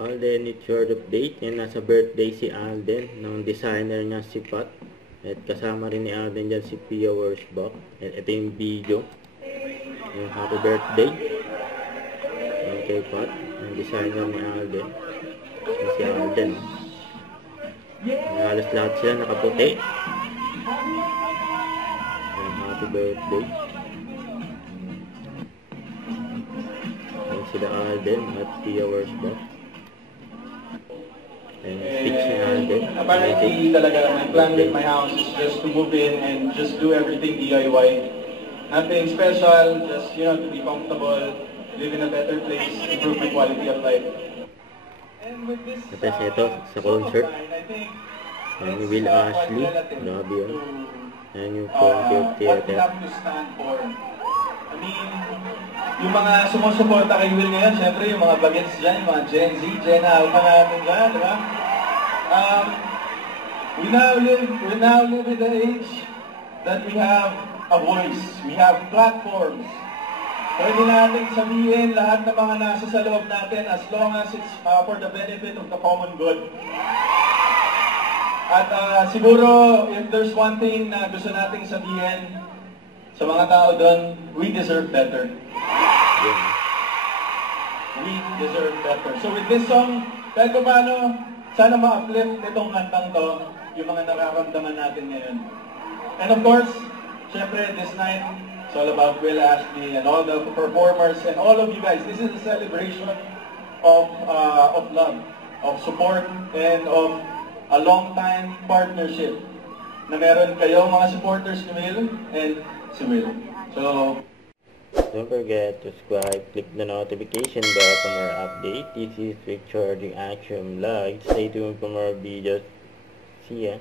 Alden, it's your update. Yan, nasa birthday si Alden ng designer niya si Pat. At kasama rin ni Alden dyan si Pia Wurzbach. At ito yung video. Yung happy birthday. Yan kay Pat. Yung designer ni Alden. Yan si Alden. Yan, halos lahat sila nakaputi. Yan, happy birthday. Yan sila Alden at Pia Wurzbach. Apparently talaga my plan with my house is just to move in and just do everything DIY. Nothing special, just to be comfortable, live in a better place, improve my quality of life. And with this ito sa concert. Yan ni Will Ashley. Grabe yun. Yan yung concert theater. I mean, yung mga sumusuporta kay Will ngayon, syempre yung mga bagets dyan, yung mga Gen Z, Gen Alpha natin dyan, di ba? We now live in the age that we have a voice, we have platforms. Pwede natin sabihin lahat ng mga nasa sa loob natin as long as it's for the benefit of the common good. At siguro, if there's one thing na gusto nating sabihin sa mga tao doon, we deserve better. We deserve better. So with this song, kahit paano, sana ma-uplift itong kantang to, yung mga nararamdaman natin ngayon. And of course, syempre this night, it's all about Will Ashley and all the performers and all of you guys. This is a celebration of love, of support, and of a long-time partnership na meron kayo mga supporters ni Will and si Will. So, don't forget to subscribe, click the notification bell for more updates. This is Victor the Action Vlog. Stay tuned for more videos. See ya.